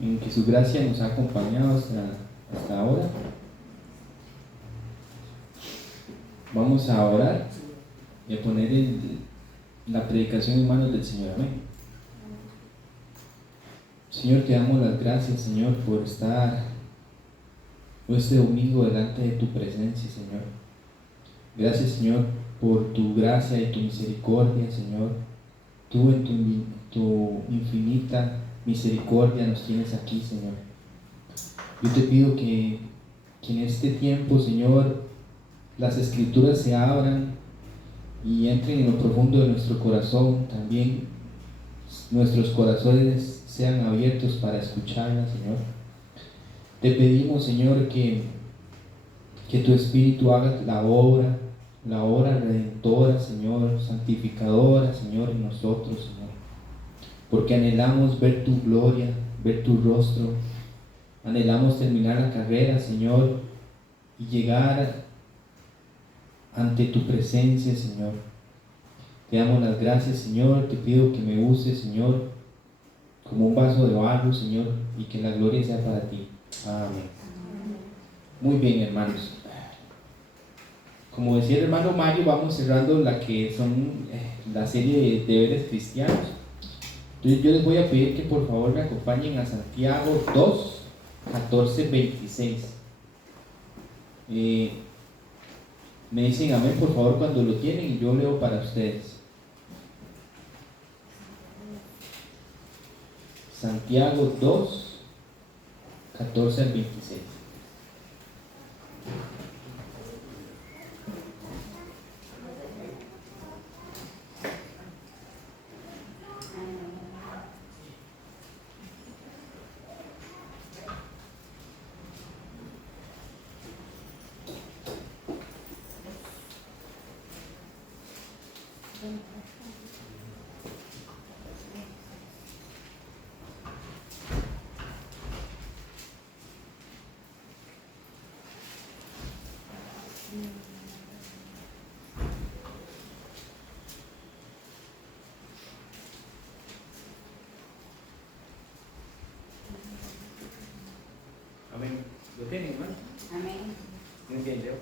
en que su gracia nos ha acompañado hasta ahora. Vamos a orar y a poner la predicación en manos del Señor. Amén. Señor, te damos las gracias, Señor, por estar este domingo delante de tu presencia, Señor. Gracias, Señor, por tu gracia y tu misericordia, Señor. Tú en tu infinita misericordia nos tienes aquí, Señor. Yo te pido que en este tiempo, Señor, las escrituras se abran y entren en lo profundo de nuestro corazón. También nuestros corazones sean abiertos para escucharlas, Señor. Te pedimos, Señor, que tu Espíritu haga la obra redentora, Señor, santificadora, Señor, en nosotros, Señor. Porque anhelamos ver tu gloria, ver tu rostro. Anhelamos terminar la carrera, Señor, y llegar ante tu presencia, Señor. Te damos las gracias, Señor. Te pido que me uses, Señor, como un vaso de barro, Señor, y que la gloria sea para ti. Amén. Muy bien, hermanos. Como decía el hermano Mayo, vamos cerrando la que son la serie de deberes cristianos. Entonces yo les voy a pedir que por favor me acompañen a Santiago 2, 14, 26. Me dicen amén por favor cuando lo tienen y yo leo para ustedes. Santiago 2, 14 al 26. Amén. ¿Lo tienen, hermano? Amén. Muy bien, leo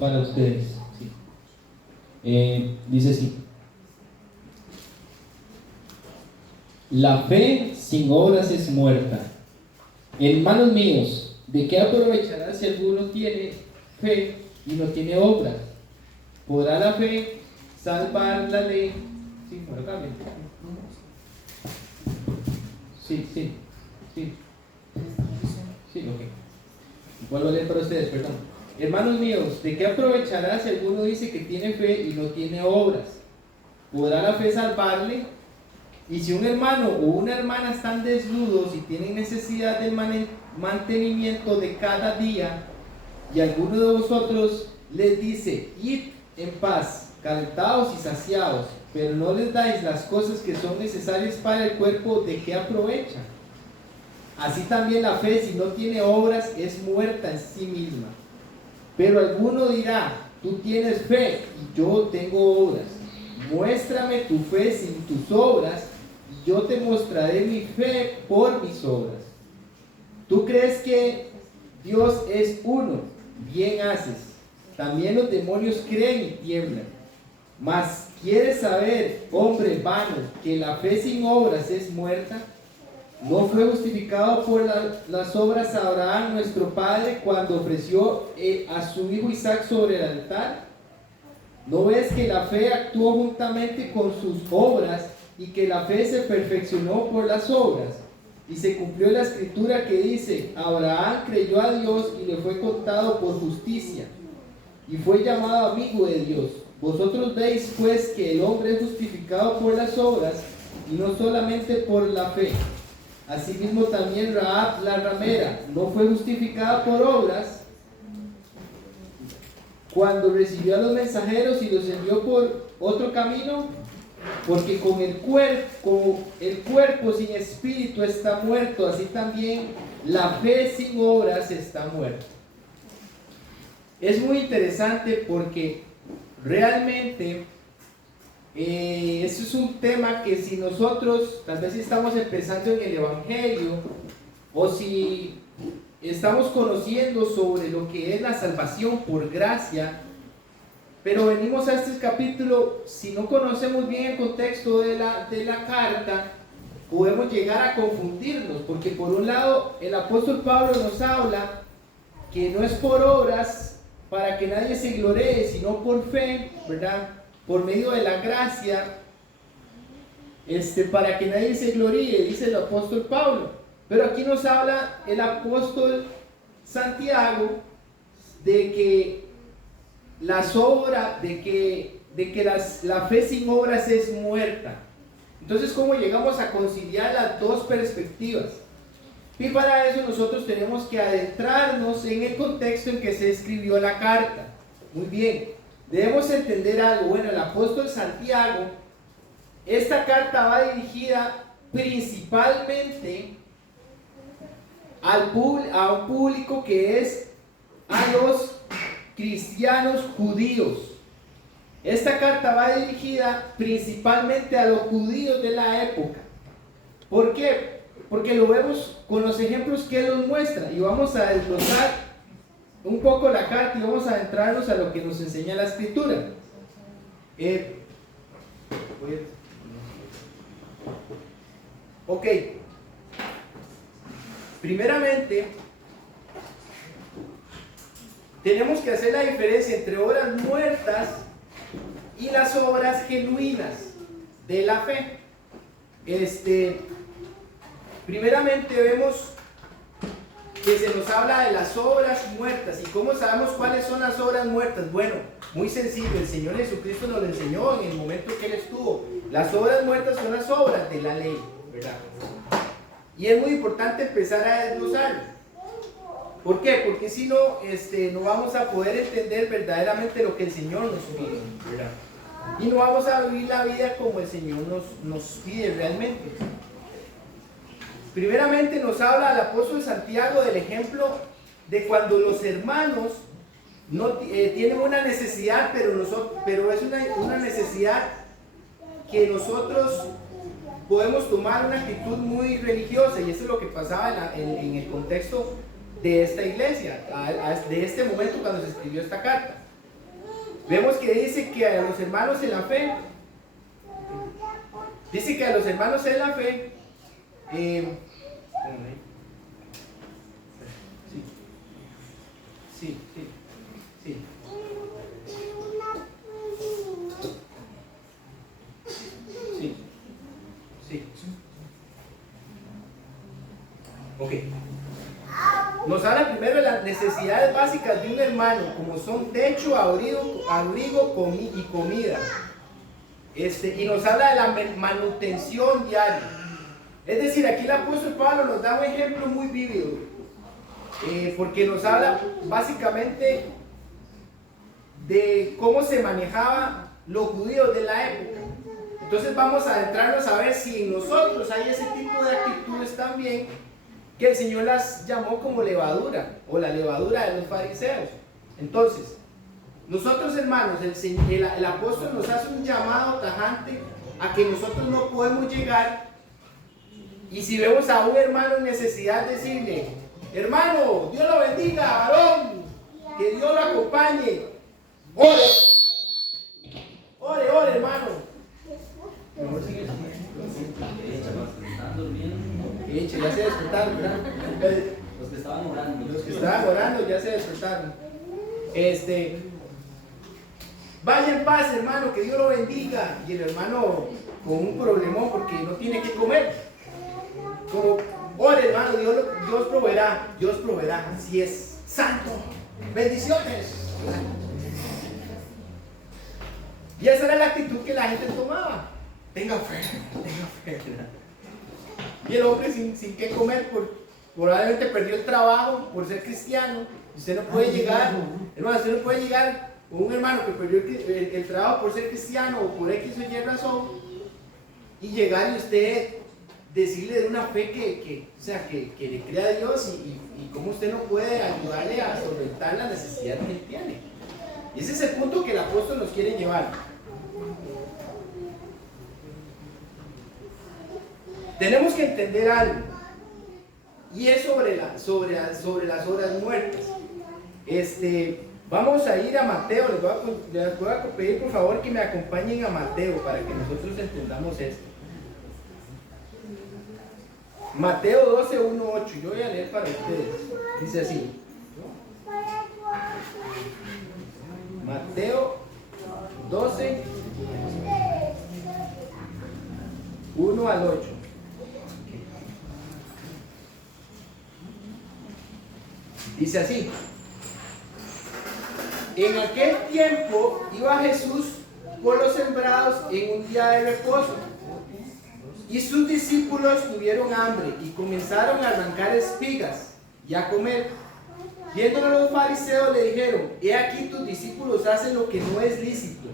para ustedes. Sí. Dice así: la fe sin obras es muerta. Hermanos míos, ¿de qué aprovechará si alguno tiene fe y no tiene obras? ¿Podrá la fe salvar la ley? Sí, bueno, cambia. Sí. Sí, ok. Vuelvo a leer para ustedes, perdón. Hermanos míos, ¿de qué aprovechará si alguno dice que tiene fe y no tiene obras? ¿Podrá la fe salvarle? Y si un hermano o una hermana están desnudos y tienen necesidad del mantenimiento de cada día, y alguno de vosotros les dice, id en paz, calentados y saciados, pero no les dais las cosas que son necesarias para el cuerpo, ¿de qué aprovecha? Así también la fe, si no tiene obras, es muerta en sí misma. Pero alguno dirá, tú tienes fe y yo tengo obras. Muéstrame tu fe sin tus obras y yo te mostraré mi fe por mis obras. ¿Tú crees que Dios es uno? Bien haces. También los demonios creen y tiemblan. Mas, ¿quieres saber, hombre vano, que la fe sin obras es muerta? ¿No fue justificado por las obras Abraham, nuestro padre, cuando ofreció a su hijo Isaac sobre el altar? ¿No ves que la fe actuó juntamente con sus obras y que la fe se perfeccionó por las obras? Y se cumplió la escritura que dice, Abraham creyó a Dios y le fue contado por justicia, y fue llamado amigo de Dios. Vosotros veis pues que el hombre es justificado por las obras y no solamente por la fe. Asimismo también Rahab la ramera no fue justificada por obras cuando recibió a los mensajeros y los envió por otro camino, porque con el cuerpo sin espíritu está muerto, así también la fe sin obras está muerta. Es muy interesante porque realmente Eso es un tema que si nosotros, tal vez si estamos empezando en el Evangelio, o si estamos conociendo sobre lo que es la salvación por gracia, pero venimos a este capítulo, si no conocemos bien el contexto de la carta, podemos llegar a confundirnos, porque por un lado el apóstol Pablo nos habla que no es por obras para que nadie se gloree, sino por fe, ¿verdad? Por medio de la gracia, para que nadie se gloríe, dice el apóstol Pablo. Pero aquí nos habla el apóstol Santiago de que las obras, de que la fe sin obras es muerta. Entonces, ¿cómo llegamos a conciliar las dos perspectivas? Y para eso nosotros tenemos que adentrarnos en el contexto en que se escribió la carta. Muy bien, debemos entender algo. Bueno, el apóstol Santiago, esta carta va dirigida principalmente a un público que es a los cristianos judíos. Esta carta va dirigida principalmente a los judíos de la época. ¿Por qué? Porque lo vemos con los ejemplos que él nos muestra, y vamos a desglosar un poco la carta y vamos a adentrarnos a lo que nos enseña la escritura. Ok, primeramente tenemos que hacer la diferencia entre obras muertas y las obras genuinas de la fe. Primeramente vemos que se nos habla de las obras muertas. ¿Y cómo sabemos cuáles son las obras muertas? Bueno, muy sencillo, el Señor Jesucristo nos lo enseñó en el momento que Él estuvo. Las obras muertas son las obras de la ley, ¿verdad? Y es muy importante empezar a desglosarlo. ¿Por qué? Porque si no, no vamos a poder entender verdaderamente lo que el Señor nos pide, ¿verdad? Y no vamos a vivir la vida como el Señor nos pide realmente. Primeramente nos habla el apóstol Santiago del ejemplo de cuando los hermanos no tienen una necesidad, pero es una necesidad que nosotros podemos tomar una actitud muy religiosa, y eso es lo que pasaba en el contexto de esta iglesia, de este momento cuando se escribió esta carta. Vemos que dice que a los hermanos en la fe, Ok. Nos habla primero de las necesidades básicas de un hermano, como son techo, abrigo y comida. Y nos habla de la manutención diaria. Es decir, aquí el apóstol Pablo nos da un ejemplo muy vívido, porque nos habla básicamente de cómo se manejaba los judíos de la época. Entonces vamos a adentrarnos a ver si en nosotros hay ese tipo de actitudes también, que el Señor las llamó como levadura, o la levadura de los fariseos. Entonces, nosotros, hermanos, el apóstol nos hace un llamado tajante a que nosotros no podemos llegar, y si vemos a un hermano en necesidad, decirle: hermano, Dios lo bendiga, varón, que Dios lo acompañe, ore, hermano. Ya se despertaron, ¿verdad? Los que estaban orando. Los que estaban orando ya se despertaron. Vaya en paz, hermano, que Dios lo bendiga. Y el hermano con un problemón porque no tiene que comer. Como: ore, hermano, Dios proveerá. Así es. Santo. Bendiciones. Y esa era la actitud que la gente tomaba. Tenga fe. Y el hombre sin qué comer, probablemente perdió el trabajo por ser cristiano. Usted no puede llegar, hermano, usted no puede llegar con un hermano que perdió el trabajo por ser cristiano o por X o Y razón, y llegar y usted decirle de una fe que le crea a Dios, y cómo usted no puede ayudarle a solventar la necesidad que él tiene. Y ese es el punto que el apóstol nos quiere llevar. tenemos que entender algo, y es sobre las horas muertas. Vamos a ir a Mateo. Les voy a pedir por favor que me acompañen a Mateo para que nosotros entendamos esto. Mateo 12, 1, 8. Yo voy a leer para ustedes. Dice así. Mateo 12, 1 al 8. Dice así: en aquel tiempo iba Jesús por los sembrados en un día de reposo, y sus discípulos tuvieron hambre y comenzaron a arrancar espigas y a comer. Viéndolo los fariseos le dijeron: he aquí tus discípulos hacen lo que no es lícito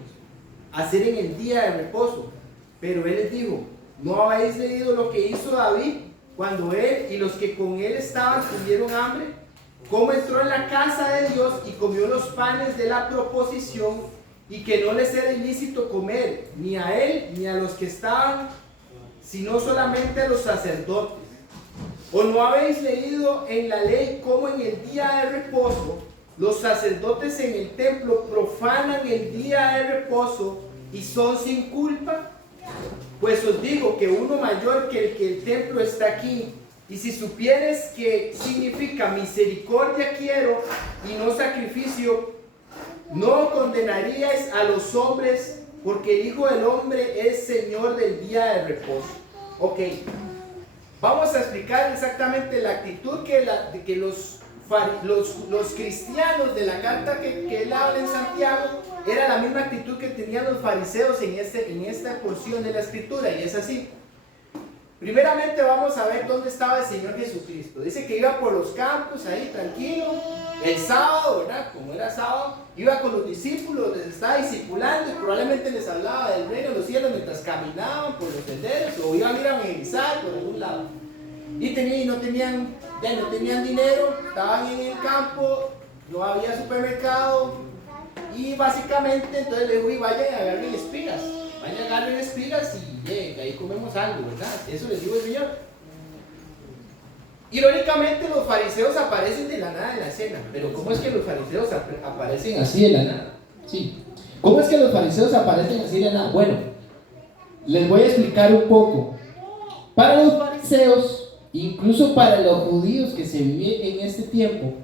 hacer en el día de reposo. Pero él les dijo: ¿no habéis leído lo que hizo David cuando él y los que con él estaban tuvieron hambre? Cómo entró en la casa de Dios y comió los panes de la proposición, y que no les era ilícito comer, ni a él ni a los que estaban, sino solamente a los sacerdotes. ¿O no habéis leído en la ley cómo en el día de reposo los sacerdotes en el templo profanan el día de reposo y son sin culpa? Pues os digo que uno mayor que el templo está aquí. Y si supieres que significa misericordia quiero y no sacrificio, no condenaríais a los hombres, porque el Hijo del Hombre es Señor del día de reposo. Ok, vamos a explicar exactamente la actitud que los cristianos de la carta que él habla en Santiago, era la misma actitud que tenían los fariseos en esta porción de la escritura, y es así. Primeramente vamos a ver dónde estaba el Señor Jesucristo. Dice que iba por los campos ahí tranquilo, el sábado, ¿verdad? Como era sábado, iba con los discípulos, les estaba discipulando y probablemente les hablaba del reino de los cielos mientras caminaban por los senderos o iban a ir a evangelizar por algún lado. Y no tenían dinero, estaban en el campo, no había supermercado y básicamente entonces le digo: vayan a agarren espigas. Vayan a agarren espigas y ahí comemos algo, ¿verdad? Eso les digo el Señor. Irónicamente los fariseos aparecen de la nada en la escena. Pero ¿cómo es que los fariseos aparecen así de la nada? Sí. ¿Cómo es que los fariseos aparecen así de la nada? Bueno, les voy a explicar un poco. Para los fariseos, incluso para los judíos que se viven en este tiempo,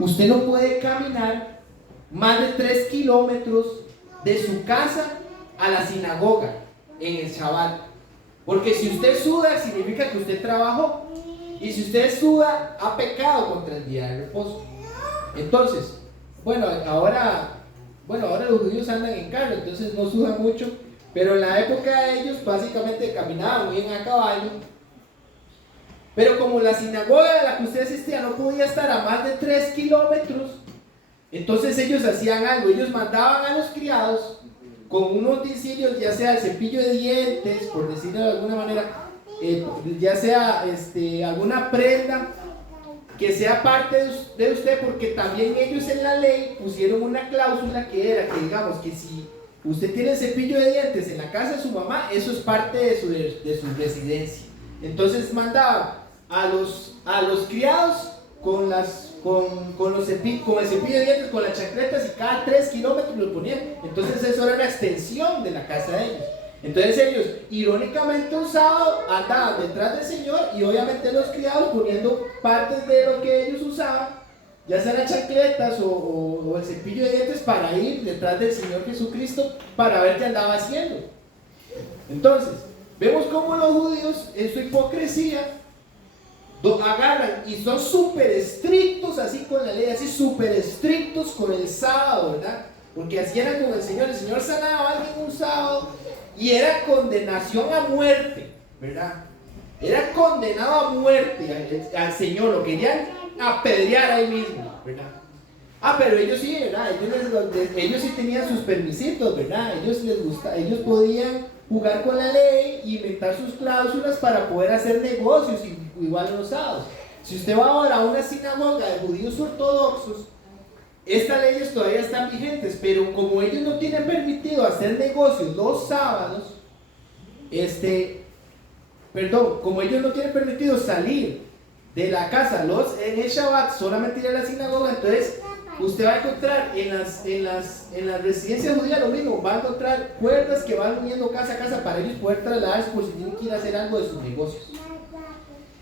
usted no puede caminar más de 3 kilómetros de su casa a la sinagoga en el Shabbat, porque si usted suda significa que usted trabajó, y si usted suda ha pecado contra el día de reposo. Entonces, ahora los judíos andan en carro, entonces no sudan mucho, pero en la época de ellos básicamente caminaban muy bien a caballo. Pero como la sinagoga a la que usted asistía no podía estar a más de 3 kilómetros, entonces ellos hacían algo: ellos mandaban a los criados con unos utensilios, ya sea el cepillo de dientes, por decirlo de alguna manera, ya sea alguna prenda que sea parte de usted, porque también ellos en la ley pusieron una cláusula que era que, digamos, que si usted tiene el cepillo de dientes en la casa de su mamá, eso es parte de su residencia. Entonces mandaban a los criados con el cepillo de dientes, con las chancletas, y cada 3 kilómetros lo ponían. Entonces eso era una extensión de la casa de ellos. Entonces ellos, irónicamente, un sábado andaban detrás del Señor, y obviamente los criados poniendo partes de lo que ellos usaban, ya sean las chancletas o el cepillo de dientes, para ir detrás del Señor Jesucristo para ver qué andaba haciendo. Entonces, vemos cómo los judíos, en su hipocresía, agarran y son súper estrictos así con la ley, así súper estrictos con el sábado, ¿verdad? Porque así era con el Señor sanaba a alguien un sábado y era condenación a muerte, ¿verdad? Era condenado a muerte al Señor, lo querían apedrear ahí mismo, ¿verdad? Pero ellos sí, ¿verdad? Ellos sí tenían sus permisitos, ¿verdad? Ellos podían jugar con la ley y inventar sus cláusulas para poder hacer negocios igual en los sábados. Si usted va ahora a una sinagoga de judíos ortodoxos, estas leyes todavía están vigentes, pero como ellos no tienen permitido hacer negocios los sábados, como ellos no tienen permitido salir de la casa en el Shabbat, solamente ir a la sinagoga, entonces usted va a encontrar en las residencias judías lo mismo, va a encontrar puertas que van uniendo casa a casa para ellos poder trasladarse por si tienen que ir a hacer algo de sus negocios.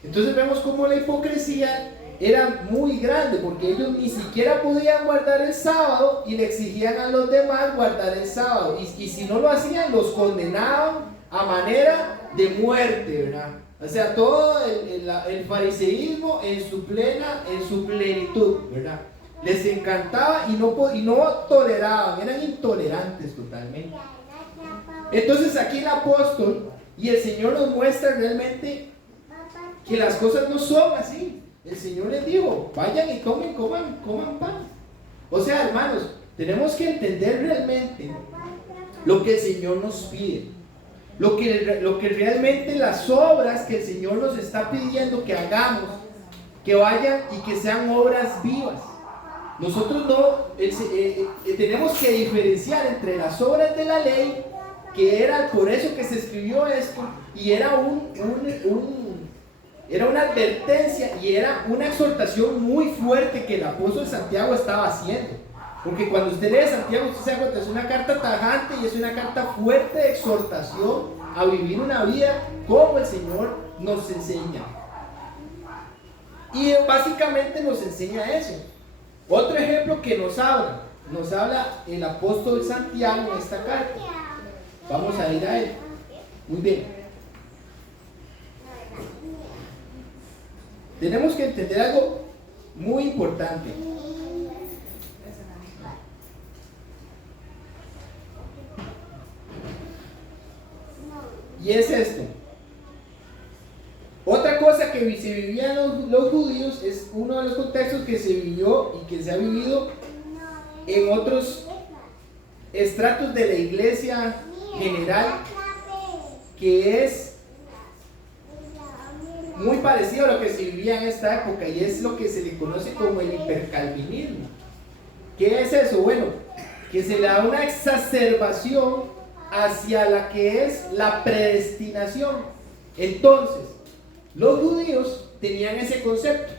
Entonces vemos cómo la hipocresía era muy grande, porque ellos ni siquiera podían guardar el sábado y le exigían a los demás guardar el sábado, y si no lo hacían los condenaban a manera de muerte, ¿verdad? O sea, todo el fariseísmo en su plenitud, ¿verdad? Les encantaba y no toleraban, eran intolerantes totalmente. Entonces aquí el apóstol y el Señor nos muestra realmente que las cosas no son así. El Señor les dijo, vayan y coman pan. O sea, hermanos, tenemos que entender realmente lo que el Señor nos pide. Lo que realmente las obras que el Señor nos está pidiendo que hagamos, que vayan y que sean obras vivas. Nosotros tenemos que diferenciar entre las obras de la ley, que era por eso que se escribió esto, y era era una advertencia y era una exhortación muy fuerte que el apóstol Santiago estaba haciendo. Porque cuando usted lee Santiago, usted se da cuenta, es una carta tajante y es una carta fuerte de exhortación a vivir una vida como el Señor nos enseña. Y básicamente nos enseña eso. Otro ejemplo que nos habla el apóstol Santiago en esta carta. Vamos a ir a él. Muy bien. Tenemos que entender algo muy importante. Y es esto. Otra cosa que se vivía en los judíos es uno de los contextos que se vivió y que se ha vivido en otros estratos de la iglesia general, que es muy parecido a lo que se vivía en esta época, y es lo que se le conoce como el hipercalvinismo. ¿Qué es eso? Bueno, que se le da una exacerbación hacia la que es la predestinación. Entonces, los judíos tenían ese concepto.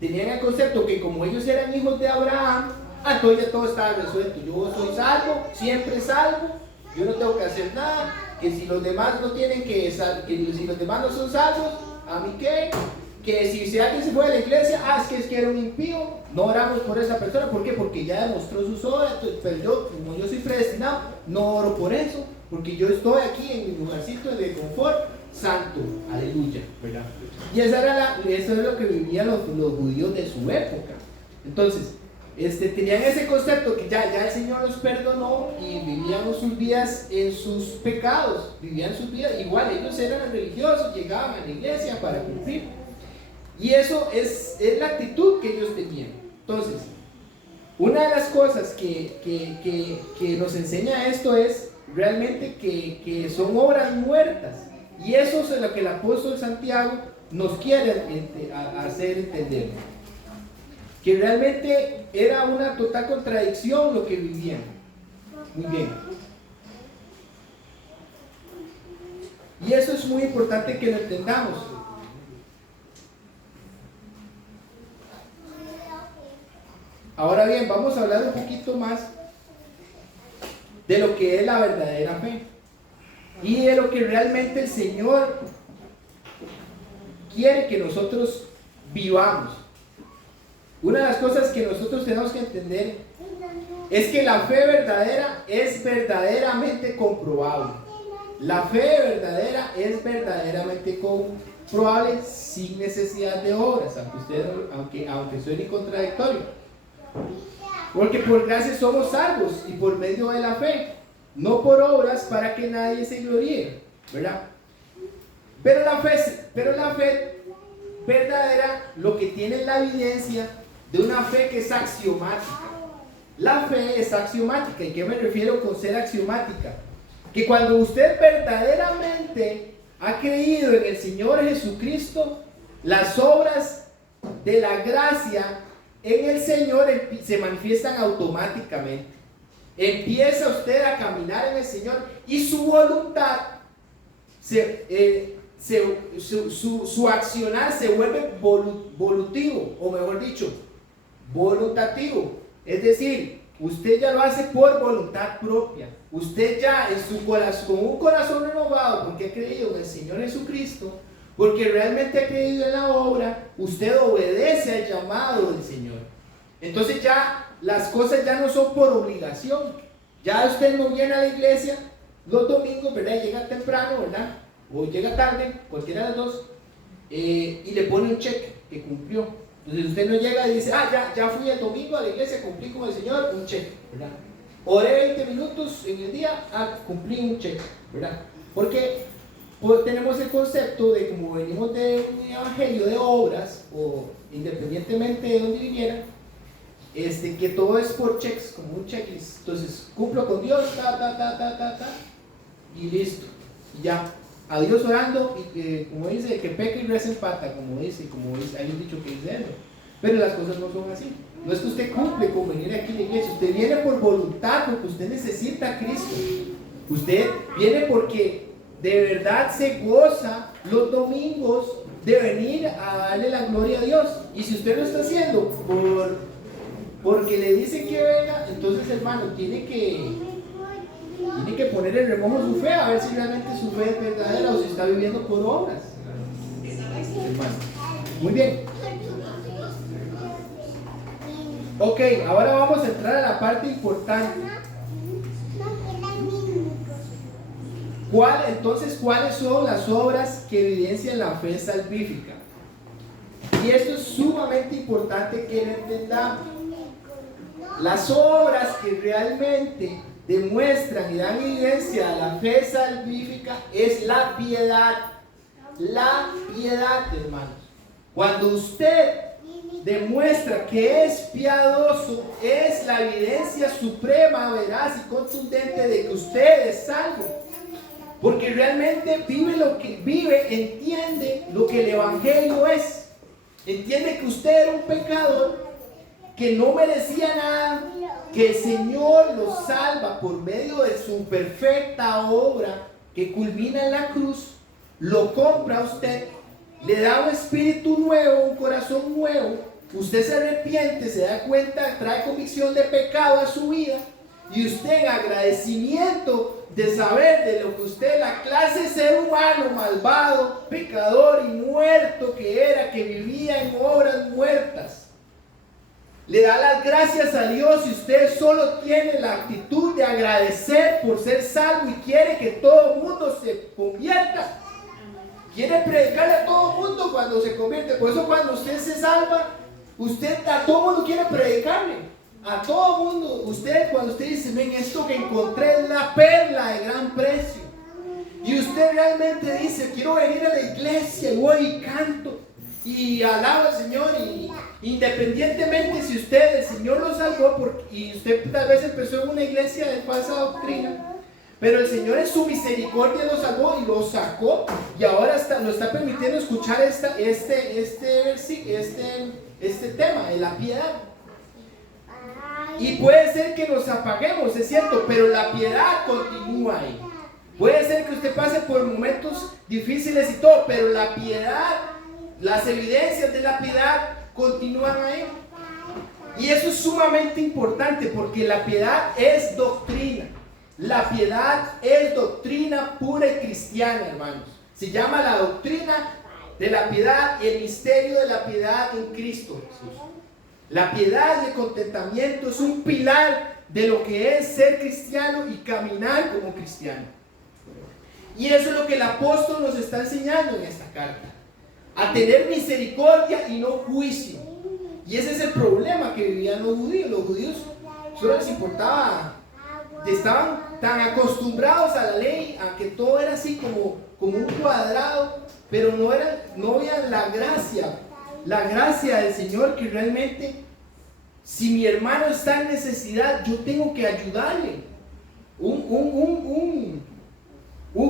Tenían el concepto que como ellos eran hijos de Abraham, entonces ya todo estaba resuelto. Yo soy salvo, siempre salvo, yo no tengo que hacer nada, que si los demás no tienen que si los demás no son salvos, ¿a mí qué? Que si alguien se fue de la iglesia, es que era un impío, no oramos por esa persona. ¿Por qué? Porque ya demostró sus obras, pero yo, como yo soy predestinado, no oro por eso, porque yo estoy aquí en mi lugarcito de confort, santo, aleluya, ¿verdad? Y eso es lo que vivían los judíos de su época. Entonces, tenían ese concepto que ya el Señor los perdonó y vivían sus vidas en sus pecados, vivían sus vidas, igual ellos eran religiosos, llegaban a la iglesia para cumplir, y eso es la actitud que ellos tenían. Entonces, una de las cosas que nos enseña esto es realmente que son obras muertas, y eso es lo que el apóstol Santiago nos quiere hacer entender. Que realmente era una total contradicción lo que vivían. Muy bien. Y eso es muy importante que lo entendamos. Ahora bien, vamos a hablar un poquito más de lo que es la verdadera fe y de lo que realmente el Señor quiere que nosotros vivamos. Una de las cosas que nosotros tenemos que entender es que la fe verdadera es verdaderamente comprobable. La fe verdadera es verdaderamente comprobable sin necesidad de obras, aunque suene contradictorio. Porque por gracia somos salvos y por medio de la fe, no por obras para que nadie se gloríe, ¿verdad? Pero la fe verdadera lo que tiene es la evidencia de una fe que es axiomática. La fe es axiomática. ¿Y qué me refiero con ser axiomática? Que cuando usted verdaderamente ha creído en el Señor Jesucristo, las obras de la gracia en el Señor se manifiestan automáticamente. Empieza usted a caminar en el Señor y su voluntad su accionar se vuelve volutivo, o mejor dicho, voluntativo. Es decir, usted ya lo hace por voluntad propia. Usted ya en su corazón, con un corazón renovado, porque ha creído en el Señor Jesucristo, porque realmente ha creído en la obra, usted obedece al llamado del Señor. Entonces ya las cosas ya no son por obligación. Ya usted no viene a la iglesia los domingos, ¿verdad? Llega temprano, ¿verdad? O llega tarde, cualquiera de las dos, y le pone un cheque que cumplió. Entonces usted no llega y dice, ya fui el domingo a la iglesia, cumplí con el Señor, un cheque, ¿verdad? Oré 20 minutos en el día, cumplí un cheque, ¿verdad? Porque pues, tenemos el concepto de, como venimos de un evangelio de obras, o independientemente de donde vinieran, que todo es por checks, como un checklist. Entonces, cumplo con Dios, y listo, y ya. A Dios orando, y como dice, que peca y reza empata, como dice, hay un dicho que dice eso. Pero las cosas no son así. No es que usted cumple con venir aquí a la iglesia, usted viene por voluntad, porque usted necesita a Cristo. Usted viene porque de verdad se goza los domingos de venir a darle la gloria a Dios. Y si usted lo está haciendo porque le dicen que venga, entonces, hermano, tiene que poner en remojo su fe, a ver si realmente su fe es verdadera o si está viviendo por obras. Hermano. Muy bien. Ok, ahora vamos a entrar a la parte importante. ¿Cuáles son las obras que evidencian la fe salvífica? Y esto es sumamente importante que lo entendamos. Las obras que realmente demuestran y dan evidencia a la fe salvífica es la piedad. La piedad, hermanos. Cuando usted demuestra que es piadoso, es la evidencia suprema, veraz y contundente de que usted es salvo. Porque realmente entiende lo que el evangelio es. Entiende que usted era un pecador, que no merecía nada, que el Señor lo salva por medio de su perfecta obra que culmina en la cruz, lo compra a usted, le da un espíritu nuevo, un corazón nuevo, usted se arrepiente, se da cuenta, trae convicción de pecado a su vida, y usted en agradecimiento de saber de lo que usted, la clase de ser humano malvado, pecador y muerto que era, que vivía en obras muertas, le da las gracias a Dios, y usted solo tiene la actitud de agradecer por ser salvo y quiere que todo el mundo se convierta. Quiere predicarle a todo el mundo cuando se convierte. Por eso cuando usted se salva, usted a todo el mundo quiere predicarle. A todo el mundo. Usted cuando usted dice, ven, esto que encontré es la perla de gran precio. Y usted realmente dice, quiero venir a la iglesia, y voy y canto. Y alaba al Señor, y independientemente si el Señor lo salvó, y usted tal vez empezó en una iglesia de falsa doctrina, pero el Señor en su misericordia lo salvó y lo sacó, y ahora lo está permitiendo escuchar este tema de la piedad. Y puede ser que nos apaguemos, es cierto, pero la piedad continúa ahí. Puede ser que usted pase por momentos difíciles y todo, pero la piedad, las evidencias de la piedad continúan ahí. Y eso es sumamente importante, porque la piedad es doctrina. La piedad es doctrina pura y cristiana, hermanos. Se llama la doctrina de la piedad y el misterio de la piedad en Cristo Jesús. La piedad y el contentamiento es un pilar de lo que es ser cristiano y caminar como cristiano. Y eso es lo que el apóstol nos está enseñando en esta carta. A tener misericordia y no juicio. Y ese es el problema que vivían los judíos. Los judíos solo les importaba, estaban tan acostumbrados a la ley, a que todo era así como un cuadrado, pero no había la gracia del Señor, que realmente, si mi hermano está en necesidad, yo tengo que ayudarle. Un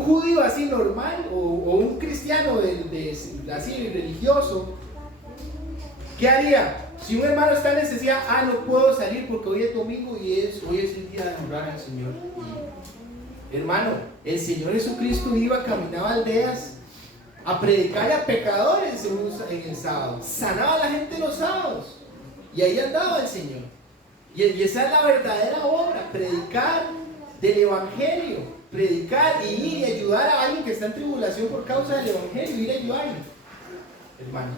judío así normal, o un cristiano así religioso, ¿qué haría? Si un hermano está en necesidad, no puedo salir porque hoy es domingo y hoy es el día de honrar al Señor. Hermano, el Señor Jesucristo caminaba aldeas a predicar a pecadores en el sábado. Sanaba a la gente los sábados. Y ahí andaba el Señor. Y esa es la verdadera obra, predicar del Evangelio, predicar y ir y ayudar a alguien que está en tribulación por causa del Evangelio, ir a ayudarle, hermano.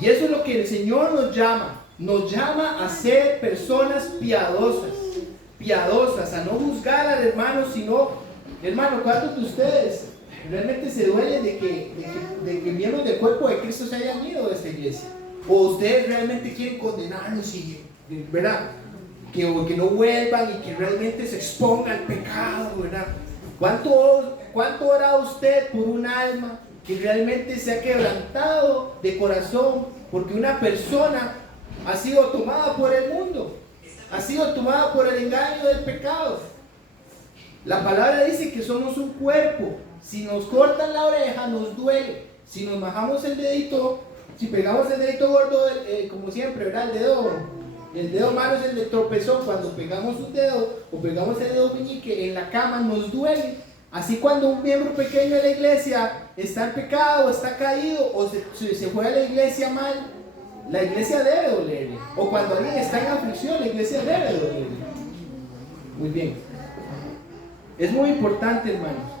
Y eso es lo que el Señor nos llama a ser personas piadosas, a no juzgar al hermano, sino, hermano, ¿cuántos de ustedes realmente se duelen de que miembros del cuerpo de Cristo se hayan ido de esta iglesia? ¿O ustedes realmente quieren condenarlos y, ¿verdad? Que no vuelvan y que realmente se expongan al pecado, ¿verdad? ¿Cuánto hará usted por un alma que realmente se ha quebrantado de corazón porque una persona ha sido tomada por el mundo, ha sido tomada por el engaño del pecado? La palabra dice que somos un cuerpo. Si nos cortan la oreja nos duele, si nos bajamos el dedito, si pegamos el dedito gordo, como siempre, ¿verdad? El dedo malo es el de tropezón. Cuando pegamos un dedo o pegamos el dedo meñique en la cama nos duele. Así cuando un miembro pequeño de la iglesia está en pecado, está caído o se fue a la iglesia mal, la iglesia debe dolerle. O cuando alguien está en aflicción, la iglesia debe dolerle. Muy bien. Es muy importante, hermanos.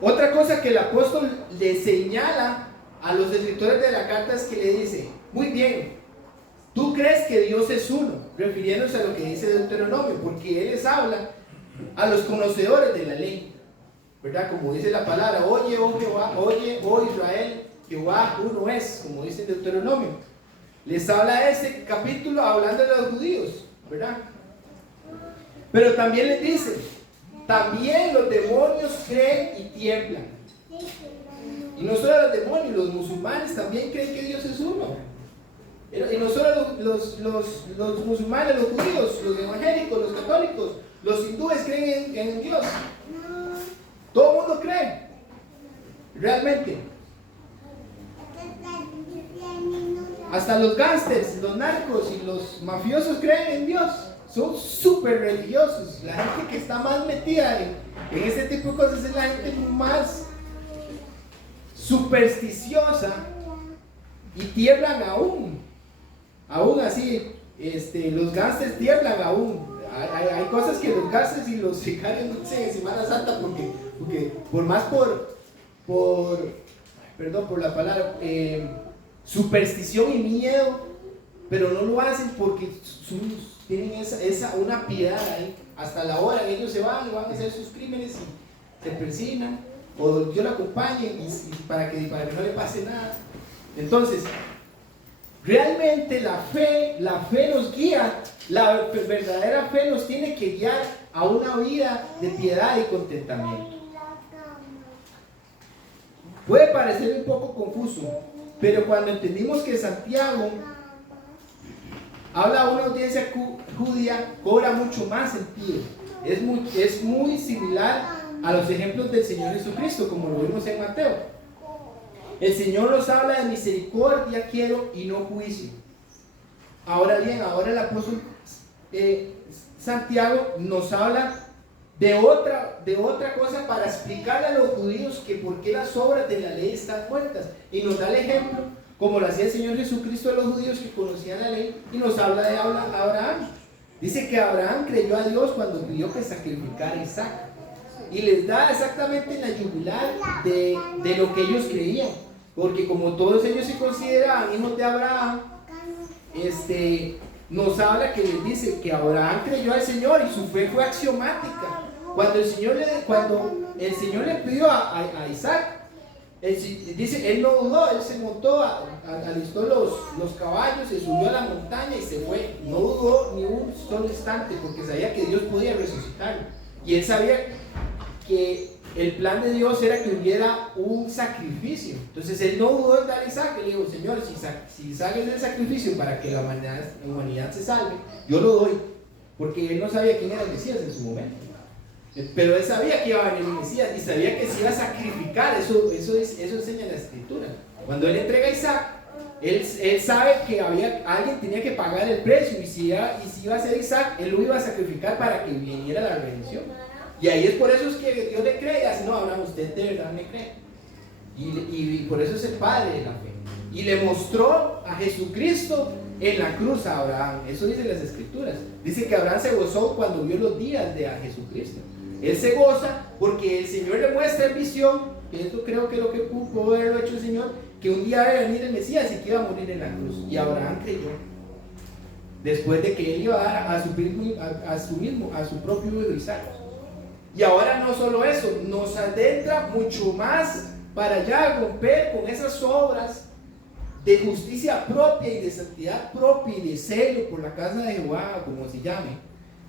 Otra cosa que el apóstol le señala a los escritores de la carta es que le dice: muy bien, tú crees que Dios es uno, refiriéndose a lo que dice Deuteronomio, porque Él les habla a los conocedores de la ley, ¿verdad? Como dice la palabra: oye, oh Jehová, oye, oh Israel, Jehová uno es, como dice Deuteronomio. Les habla ese capítulo hablando de los judíos, ¿verdad? Pero también les dice: también los demonios creen y tiemblan. Y no solo los demonios, los musulmanes también creen que Dios es uno. Y no solo los musulmanes, los judíos, los evangélicos, los católicos, los hindúes creen en Dios. Todo el mundo cree, realmente. Hasta los gángsters, los narcos y los mafiosos creen en Dios. Son súper religiosos. La gente que está más metida en este tipo de cosas es la gente más supersticiosa y tiemblan aún así. Los gángsters tiemblan aún. Hay cosas que los gángsters y los sicarios no dicen en Semana Santa porque por más perdón por la palabra, superstición y miedo, pero no lo hacen porque tienen una piedad ahí. Hasta la hora ellos se van y van a hacer sus crímenes y se persignan, o yo lo acompañe y para que no le pase nada. Entonces, realmente la fe nos guía. La verdadera fe nos tiene que guiar a una vida de piedad y contentamiento. Puede parecer un poco confuso, pero cuando entendimos que Santiago habla a una audiencia judía, cobra mucho más sentido. Es muy similar a los ejemplos del Señor Jesucristo, como lo vimos en Mateo. El Señor nos habla de misericordia quiero y no juicio. Ahora bien, ahora el apóstol Santiago nos habla de otra cosa para explicarle a los judíos que por qué las obras de la ley están muertas. Y nos da el ejemplo, como lo hacía el Señor Jesucristo a los judíos que conocían la ley, y nos habla de Abraham. Dice que Abraham creyó a Dios cuando pidió que sacrificara a Isaac. Y les da exactamente la yugular de lo que ellos creían. Porque como todos ellos se consideraban hijos de Abraham, nos habla que les dice que Abraham creyó al Señor y su fe fue axiomática. Cuando el Señor le pidió a Isaac, dice, él no dudó, él se montó, alistó los caballos, se subió a la montaña y se fue. No dudó ni un solo instante porque sabía que Dios podía resucitarlo. Y él sabía que el plan de Dios era que hubiera un sacrificio. Entonces él no dudó en dar a Isaac. Él dijo: Señor, si Isaac es el sacrificio para que la humanidad se salve, yo lo doy. Porque él no sabía quién era el Mesías en su momento. Pero él sabía que iba a venir el Mesías y sabía que se iba a sacrificar. Eso enseña la Escritura. Cuando él entrega a Isaac, él sabe que alguien tenía que pagar el precio. Y si iba a ser Isaac, él lo iba a sacrificar para que viniera la redención. Y ahí es por eso es que Dios le cree y así: no, Abraham, usted de verdad me cree. Y por eso es el padre de la fe. Y le mostró a Jesucristo en la cruz a Abraham. Eso dice las escrituras. Dice que Abraham se gozó cuando vio los días de a Jesucristo. Él se goza porque el Señor le muestra en visión, que esto creo que es lo que pudo haberlo hecho el Señor, que un día iba a venir el Mesías y que iba a morir en la cruz. Y Abraham creyó. Después de que él iba a dar a su propio hijo Isaac. Y ahora no solo eso, nos adentra mucho más para allá romper con esas obras de justicia propia y de santidad propia y de celo por la casa de Jehová, como se llame,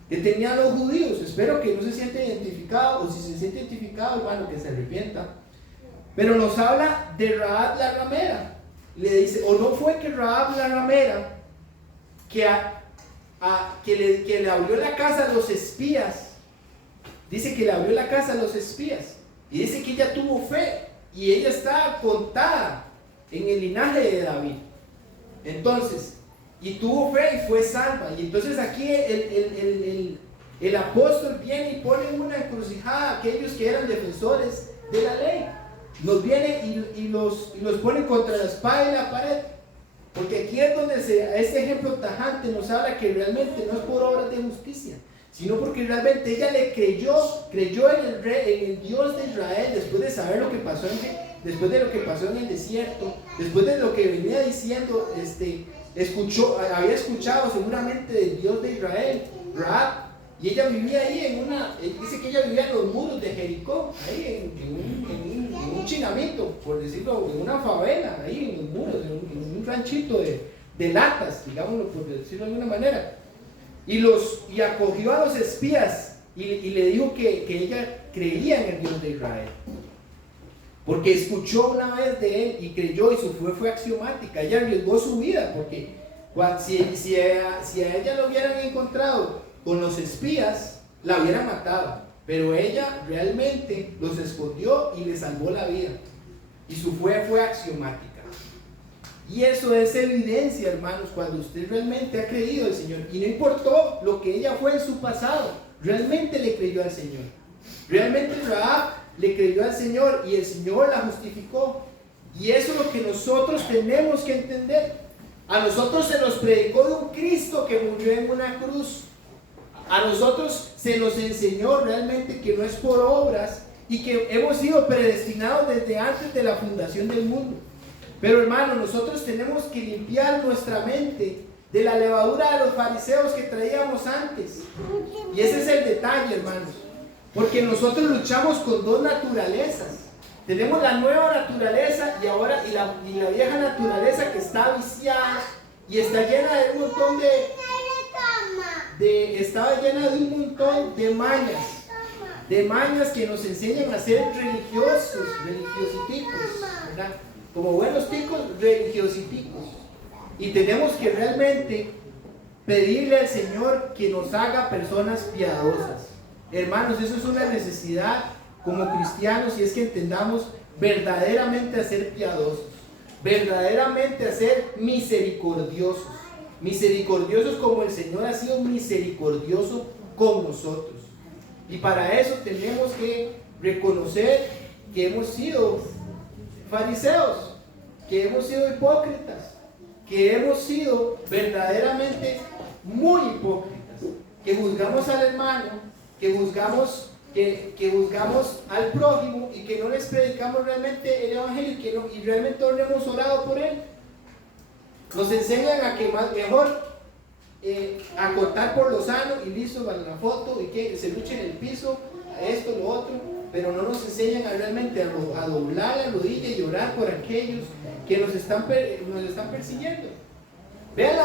que tenían los judíos. Espero que no se siente identificado, o si se siente identificado, hermano, que se arrepienta. Pero nos habla de Rahab la ramera. Le dice, o no fue que Rahab la ramera, que le abrió la casa a los espías. Dice que le abrió la casa a los espías. Y dice que ella tuvo fe. Y ella está contada en el linaje de David. Entonces, y tuvo fe y fue salva. Y entonces aquí el apóstol viene y pone una encrucijada a aquellos que eran defensores de la ley. Nos viene y los pone contra la espada y la pared. Porque aquí es donde este ejemplo tajante nos habla que realmente no es por obras de justicia, sino porque realmente ella le creyó en el Dios de Israel, después de saber lo que pasó después de lo que pasó en el desierto, después de lo que venía diciendo, había escuchado seguramente del Dios de Israel, Rahab, y ella vivía ahí dice que ella vivía en los muros de Jericó, ahí en un chinamito, por decirlo, en una favela, ahí en los muros, en un ranchito de latas, digámoslo por decirlo de alguna manera. Y acogió a los espías y le dijo que ella creía en el Dios de Israel. Porque escuchó una vez de él y creyó, y su fe fue axiomática. Ella arriesgó su vida, porque si a ella lo hubieran encontrado con los espías, la hubieran matado. Pero ella realmente los escondió y le salvó la vida. Y su fe fue axiomática. Y eso es evidencia, hermanos, cuando usted realmente ha creído al Señor. Y no importó lo que ella fue en su pasado, realmente le creyó al Señor. Realmente Rahab le creyó al Señor y el Señor la justificó. Y eso es lo que nosotros tenemos que entender. A nosotros se nos predicó de un Cristo que murió en una cruz. A nosotros se nos enseñó realmente que no es por obras y que hemos sido predestinados desde antes de la fundación del mundo. Pero hermanos, nosotros tenemos que limpiar nuestra mente de la levadura de los fariseos que traíamos antes. Y ese es el detalle, hermanos. Porque nosotros luchamos con dos naturalezas. Tenemos la nueva naturaleza y la vieja naturaleza que está viciada y está llena de un montón estaba llena de un montón de mañas que nos enseñan a ser religiositicos, ¿verdad? Como buenos ticos, religiositicos. Y tenemos que realmente pedirle al Señor que nos haga personas piadosas. Hermanos, eso es una necesidad como cristianos, y es que entendamos verdaderamente a ser piadosos, verdaderamente a ser misericordiosos. Misericordiosos como el Señor ha sido misericordioso con nosotros. Y para eso tenemos que reconocer que hemos sido fariseos, que hemos sido hipócritas, que hemos sido verdaderamente muy hipócritas, que juzgamos al hermano, que juzgamos al prójimo y que no les predicamos realmente el evangelio y realmente no hemos orado por él. Nos enseñan a que mejor acortar por lo sano y listo para la foto y que se luche en el piso, esto, lo otro, pero no nos enseñan a realmente a doblar la rodilla y orar por aquellos que nos están persiguiendo. Vean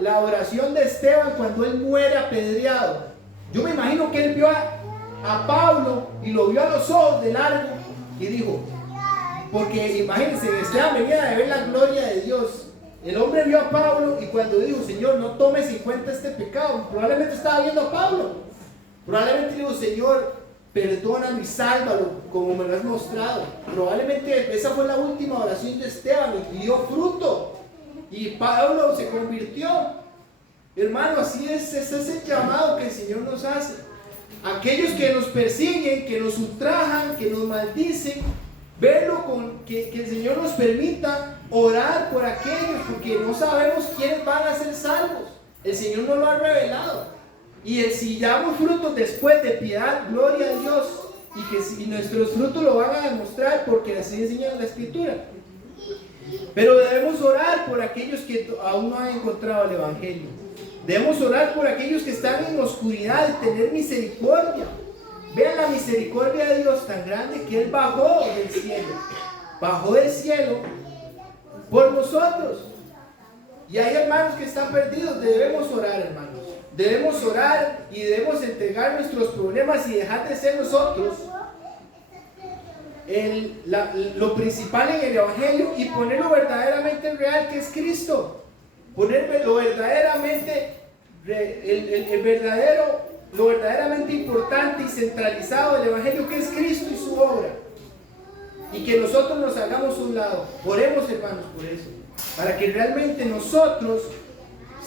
la oración de Esteban cuando él muere apedreado. Yo me imagino que él vio a Pablo y lo vio a los ojos de largo y dijo, porque imagínense, Esteban venía de ver la gloria de Dios. El hombre vio a Pablo y cuando dijo, Señor, no tomes en cuenta este pecado, probablemente estaba viendo a Pablo. Probablemente dijo, Señor, perdónalo y sálvalo como me lo has mostrado. Probablemente esa fue la última oración de Esteban y dio fruto. Y Pablo se convirtió. Hermano, así es, ese es el llamado que el Señor nos hace. Aquellos que nos persiguen, que nos ultrajan, que nos maldicen, verlo que el Señor nos permita orar por aquellos, porque no sabemos quiénes van a ser salvos. El Señor nos lo ha revelado. Y si damos frutos después de piedad, gloria a Dios. Y que si nuestros frutos lo van a demostrar, porque así enseña la Escritura. Pero debemos orar por aquellos que aún no han encontrado el Evangelio. Debemos orar por aquellos que están en oscuridad y tener misericordia. Vean la misericordia de Dios tan grande que Él bajó del cielo. Bajó del cielo por nosotros. Y hay hermanos que están perdidos. Debemos orar, hermanos. Debemos orar y debemos entregar nuestros problemas y dejar de ser nosotros lo principal en el Evangelio y ponerlo verdaderamente real, que es Cristo. Ponerlo verdaderamente lo verdaderamente importante y centralizado del Evangelio, que es Cristo y su obra. Y que nosotros nos hagamos un lado. Oremos, hermanos, por eso, para que realmente nosotros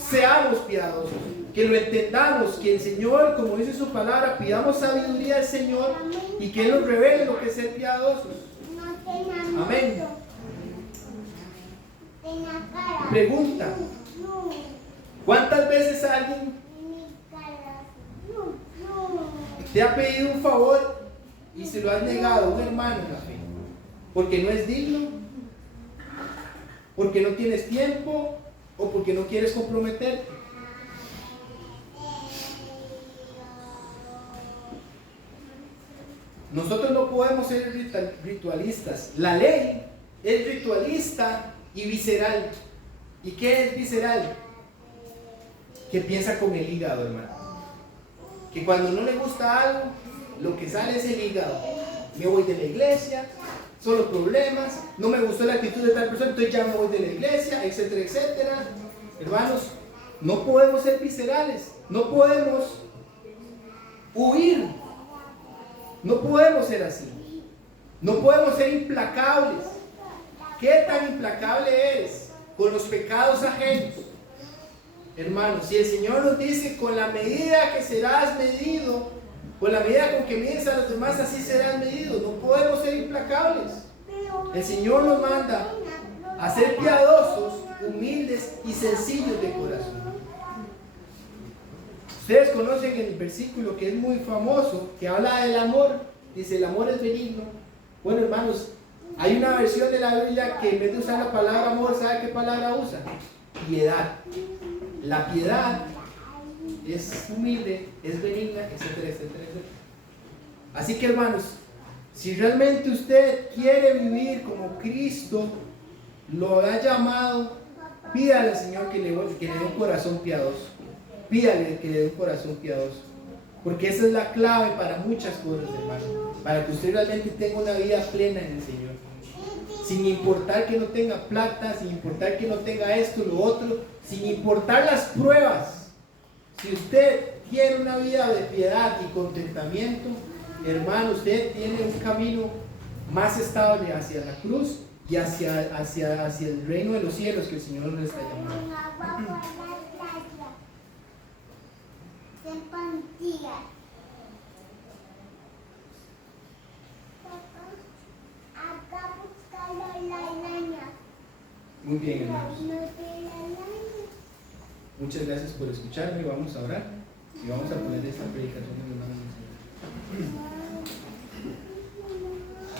seamos piadosos, que lo entendamos, que el Señor, como dice su palabra, pidamos sabiduría al Señor y que Él nos revele lo que es ser piadosos. Amén. Pregunta: ¿cuántas veces alguien te ha pedido un favor y se lo has negado, un hermano en la fe? Porque no es digno, porque no tienes tiempo o porque no quieres comprometerte. Nosotros no podemos ser ritualistas. La ley es ritualista y visceral. ¿Y qué es visceral? Que piensa con el hígado, hermano. Que cuando no le gusta algo, lo que sale es el hígado. Me voy de la iglesia, son los problemas, no me gustó la actitud de tal persona, entonces ya me voy de la iglesia, etcétera, etcétera. Hermanos, no podemos ser viscerales, no podemos huir, no podemos ser así, no podemos ser implacables. ¿Qué tan implacable eres con los pecados ajenos? Hermanos, si el Señor nos dice: con la medida que serás medido, con la medida con que mides a los demás, así serás medido, no podemos ser implacables. El Señor nos manda a ser piadosos, humildes y sencillos de corazón. Ustedes conocen el versículo que es muy famoso, que habla del amor. Dice: el amor es benigno. Bueno, hermanos, hay una versión de la Biblia que en vez de usar la palabra amor, ¿sabe qué palabra usa? Piedad. La piedad es humilde, es benigna, etcétera, etcétera, etcétera. Así que, hermanos, si realmente usted quiere vivir como Cristo lo ha llamado, pídale al Señor que le dé un corazón piadoso. Pídale que le dé un corazón piadoso. Porque esa es la clave para muchas cosas, hermano. Para que usted realmente tenga una vida plena en el Señor. Sin importar que no tenga plata, sin importar que no tenga esto, lo otro, sin importar las pruebas. Si usted tiene una vida de piedad y contentamiento, hermano, usted tiene un camino más estable hacia la cruz y hacia el reino de los cielos que el Señor nos está llamando. Muy bien, hermanos. Muchas gracias por escucharme. Vamos a orar y vamos a poner esta predicación en las manos del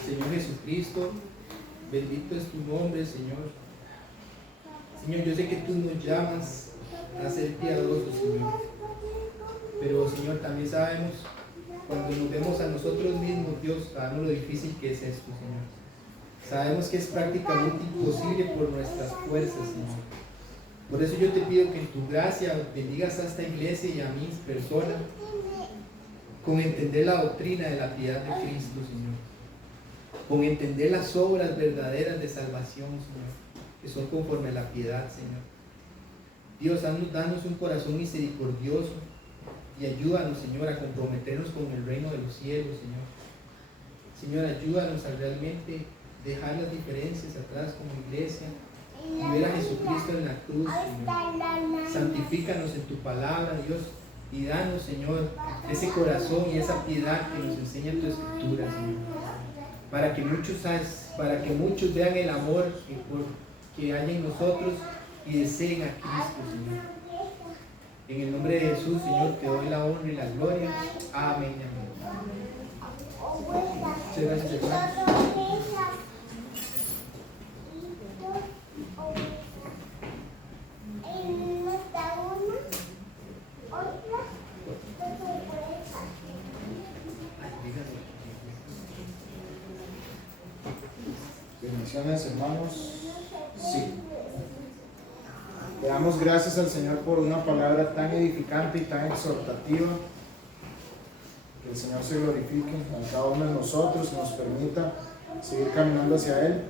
Señor. Señor Jesucristo, bendito es tu nombre, Señor. Señor, yo sé que tú nos llamas a ser piadosos, Señor. Pero, Señor, también sabemos, cuando nos vemos a nosotros mismos, Dios, sabemos lo difícil que es esto, Señor. Sabemos que es prácticamente imposible por nuestras fuerzas, Señor. Por eso yo te pido que en tu gracia bendigas a esta iglesia y a mis personas con entender la doctrina de la piedad de Cristo, Señor. Con entender las obras verdaderas de salvación, Señor, que son conforme a la piedad, Señor. Dios, danos un corazón misericordioso y ayúdanos, Señor, a comprometernos con el reino de los cielos, Señor. Señor, ayúdanos a realmente dejar las diferencias atrás como iglesia y ver a Jesucristo en la cruz, Señor. Santifícanos en tu palabra, Dios, y danos, Señor, ese corazón y esa piedad que nos enseña tu Escritura, Señor, para que muchos para que muchos vean el amor que hay en nosotros y deseen a Cristo, Señor. En el nombre de Jesús, Señor, te doy la honra y la gloria. Amén, amén. Muchas gracias, hermano. Bendiciones, hermanos. Sí. Le damos gracias al Señor por una palabra tan edificante y tan exhortativa. Que el Señor se glorifique en cada uno de nosotros y nos permita seguir caminando hacia Él.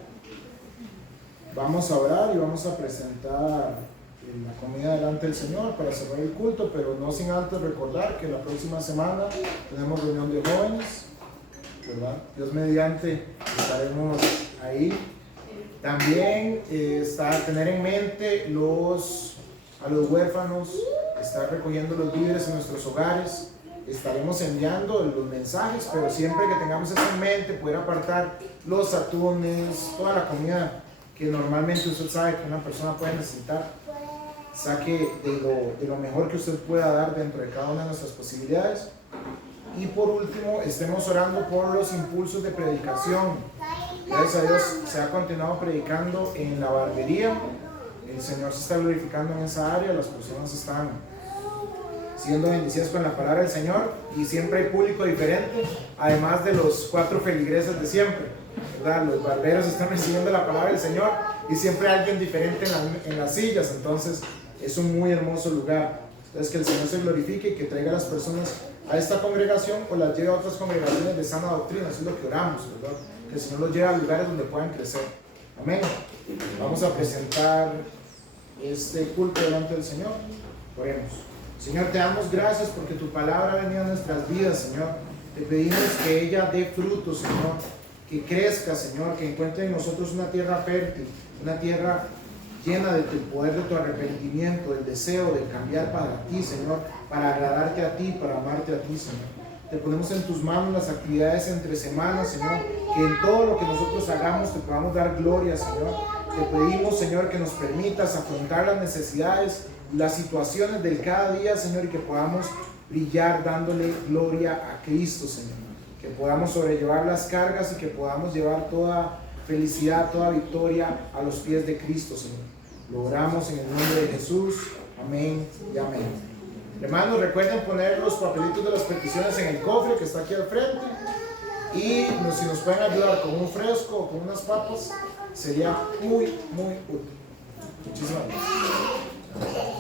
Vamos a orar y vamos a presentar la comida delante del Señor para cerrar el culto, pero no sin antes recordar que la próxima semana tenemos reunión de jóvenes, ¿verdad? Dios mediante estaremos ahí. También tener en mente a los huérfanos, estar recogiendo los víveres en nuestros hogares. Estaremos enviando los mensajes, pero siempre que tengamos eso en mente, poder apartar los atunes, toda la comida que normalmente usted sabe que una persona puede necesitar. Saque de lo mejor que usted pueda dar dentro de cada una de nuestras posibilidades. Y por último, estemos orando por los impulsos de predicación. Gracias a Dios se ha continuado predicando en la barbería. El Señor se está glorificando en esa área. Las personas están siendo bendecidas con la palabra del Señor. Y siempre hay público diferente, además de los 4 feligreses de siempre, ¿verdad? Los barberos están recibiendo la palabra del Señor y siempre hay alguien diferente en las sillas. Entonces es un muy hermoso lugar. Entonces que el Señor se glorifique y que traiga a las personas a esta congregación o las lleve a otras congregaciones de sana doctrina. Eso es lo que oramos, ¿verdad? Que el Señor los lleve a lugares donde puedan crecer. Amén. Vamos a presentar este culto delante del Señor. Oremos. Señor, te damos gracias porque tu palabra ha venido a nuestras vidas, Señor. Te pedimos que ella dé fruto, Señor, que crezca, Señor, que encuentre en nosotros una tierra fértil, una tierra llena del poder de tu arrepentimiento, del deseo de cambiar para ti, Señor, para agradarte a ti, para amarte a ti, Señor. Te ponemos en tus manos las actividades entre semanas, Señor, que en todo lo que nosotros hagamos te podamos dar gloria, Señor. Te pedimos, Señor, que nos permitas afrontar las necesidades, las situaciones del cada día, Señor, y que podamos brillar dándole gloria a Cristo, Señor. Que podamos sobrellevar las cargas y que podamos llevar toda felicidad, toda victoria a los pies de Cristo, Señor. Lo oramos en el nombre de Jesús. Amén y amén. Hermanos, recuerden poner los papelitos de las peticiones en el cofre que está aquí al frente. Y si nos pueden ayudar con un fresco o con unas papas, sería muy, muy útil. Muchísimas gracias.